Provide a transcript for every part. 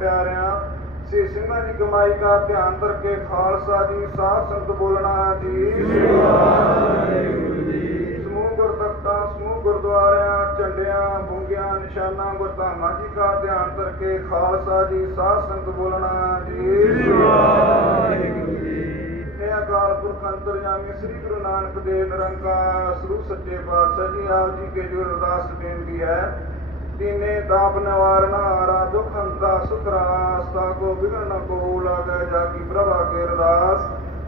ਪਿਆਰਿਆਂ ਸੇ ਸਿੰਘਾਂ ਦੀ ਕਮਾਈ ਦਾ ਧਿਆਨ ਕਰਕੇ ਖਾਲਸਾ ਜੀ, ਸਾਧ ਸੰਗਤ ਬੋਲਣਾ ਜੀ। ਸਮੂਹ ਗੁਰਦੱਤਾ ਸਮੂਹ ਗੁਰਦੁਆਰਿਆਂ, ਝੰਡਿਆਂ, ਬੁੰਗਿਆਂ, ਨਿਸ਼ਾਨਾਂ, ਗੁਰਧਾਮਾਂ ਜੀ ਦਾ ਧਿਆਨ ਕਰਕੇ ਖਾਲਸਾ ਜੀ, ਸਾਧ ਸੰਗਤ ਬੋਲਣਾ ਜੀ। ਇਹ ਅਕਾਲ ਪੁਰਖ ਅੰਤਰਜਾਮੀ ਸ੍ਰੀ ਗੁਰੂ ਨਾਨਕ ਦੇਵ ਨਿਰੰਕਾਰ ਸ੍ਰੀ ਸੱਚੇ ਪਾਤਸ਼ਾਹ ਜੀ, ਆਪ ਜੀ ਕੇ ਜੋ ਅਰਦਾਸ ਬੇਨਤੀ ਹੈ ਤੀਨੇ ਤਾਪ ਨਿਵਾਰਨ ਹਾਰਾ ਦੁਖ ਹੰਤਾ ਸੁਖ ਰਾਸ ਤਾ ਕੋ ਵਿਗਨ ਨ ਕੋ ਜਾ ਕੀ ਪ੍ਰਭਾ ਕੇ ਅਰਦਾਸ?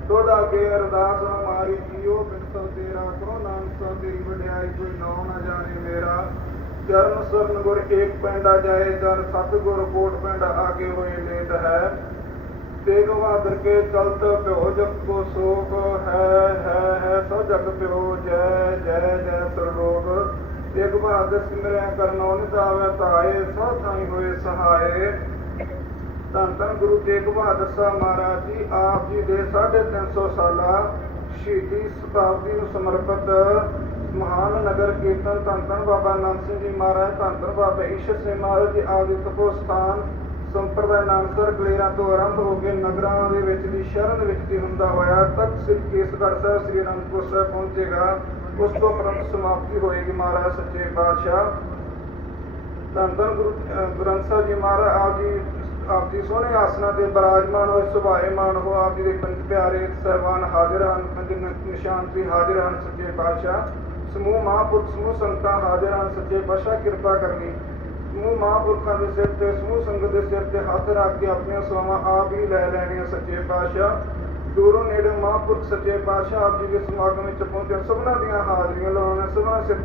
ਤੋਦਾ ਕੇ ਅਰਦਾਸ ਹਮਾਰੀ ਜੀਓ ਬਿਨਸੋ ਤੇਰਾ ਕਰੋ, ਨਾਨਕ ਤੇਰੀ ਵਡਿਆਈ, ਕੋਈ ਨਾਮ ਨਾ ਜਾਣੇ ਮੇਰਾ। ਚਰਨ ਸਰਨ ਗੁਰ ਏਕ ਪੈਂਡਾ ਜਾਏ ਜਨ ਸਤ ਗੁਰ ਕੋਟ ਪੈਂਡਾ ਆਗੇ ਹੋਏ ਲੇਟ ਹੈ। ਤੇਗ ਬਹਾਦਰ ਕੇ ਚਲਤ ਪਿਓ ਜਗ ਕੋ ਸੋਖ ਹੈ ਹੈ ਹੈ, ਸੋ ਜਗ ਪਿਓ ਜੈ ਜੈ ਜੈ ਸਰਲੋਕ। ਤੇਗ ਬਹਾਦਰ ਸਿਮਰਿਆ ਕਰਨੋ ਨਿਤਾਵੇ ਤਾਏ ਸੋ ਥਾਈ ਹੋਏ ਸਹਾਏ। ਧੰਨ ਧੰਨ ਗੁਰੂ ਤੇਗ ਬਹਾਦਰ ਸਾਹਿਬ ਮਹਾਰਾਜ ਜੀ, ਆਪ ਜੀ ਦੇ 350 ਸਾਲਾ ਸ਼ਹੀਦੀ ਸ਼ਤਾਬਦੀ ਨੂੰ ਸਮਰਪਿਤ ਮਹਾਨ ਨਗਰ ਕੀਰਤਨ ਧੰਨ ਧੰਨ ਬਾਬਾ ਨਾਨਕ ਸਿੰਘ ਜੀ ਮਹਾਰਾਜ, ਧੰਨ ਧੰਨ ਬਾਬਾ ਈਸ਼ਰ ਸਿੰਘ ਮਹਾਰਾਜ ਜੀ, ਆਦਿ ਤਪੋ ਸਥਾਨ ਸੰਪਰਦਾਇ ਨਾਨਕਸਰ ਕਲੇਰਾਂ ਤੋਂ ਆਰੰਭ ਹੋ ਕੇ ਨਗਰਾਂ ਦੇ ਵਿੱਚ ਦੀ ਸ਼ਰਨ ਵਿੱਚ ਦੀ ਹੁੰਦਾ ਹੋਇਆ ਤੱਕ ਸ੍ਰੀ ਕੇਸਗੜ੍ਹ ਸਾਹਿਬ, ਸ੍ਰੀ ਅਨੰਦਪੁਰ ਸਾਹਿਬ ਪਹੁੰਚੇਗਾ। ਉਸ ਤੋਂ ਪ੍ਰੰਤ ਸਮਾਪਤੀ ਹੋਏਗੀ ਮਹਾਰਾਜ ਸੱਚੇ ਪਾਤਸ਼ਾਹ। ਧੰਨ ਧੰਨ ਗੁਰੂ ਗ੍ਰੰਥ ਸਾਹਿਬ ਜੀ ਮਹਾਰਾਜ, ਆਪ ਜੀ ਆਪ ਜੀ ਸੋਹਣੇ ਆਸਨਾਂ ਤੇ ਬਰਾਜਮਾਨ ਹੋਏ ਸੁਭਾਏਮਾਨ ਹੋ ਆਪ ਜੀ ਦੇ ਪੰਜ ਪਿਆਰੇ ਸਹਿਬਾਨ ਹਾਜ਼ਰ ਹਨ ਪੰਜ ਨਿਸ਼ਾਨ ਤੇ ਹਾਜ਼ਰ ਹਨ, ਸੱਚੇ ਪਾਤਸ਼ਾਹ। ਸਮੂਹ ਮਹਾਂਪੁਰਖ, ਸਮੂਹ ਸੰਗਤਾਂ ਹਾਜ਼ਰ ਹਨ, ਸੱਚੇ ਪਾਤਸ਼ਾਹ, ਕਿਰਪਾ ਕਰਨੀ। ਸਮੂਹ ਮਹਾਂਪੁਰਖਾਂ ਦੇ ਸਿਰ ਤੇ, ਸਮੂਹ ਸੰਗਤ ਦੇ ਸਿਰ ਤੇ ਹੱਥ ਰੱਖ ਕੇ ਆਪਣੀਆਂ ਸਵਾਵਾਂ ਆਪ ਹੀ ਲੈ ਲੈਣੀਆਂ, ਸੱਚੇ ਪਾਤਸ਼ਾਹ। ਦੂਰੋਂ ਨੇੜੇ ਮਹਾਂਪੁਰਖ, ਸੱਚੇ ਪਾਤਸ਼ਾਹ ਆਪ ਜੀ ਦੇ ਸਮਾਗਮ ਵਿੱਚ ਪਹੁੰਚੇ, ਸਭਨਾਂ ਦੀਆਂ ਹਾਜ਼ਰੀਆਂ ਲਾਉਣ, ਸਭਨਾਂ ਸਿਰ ਤੇ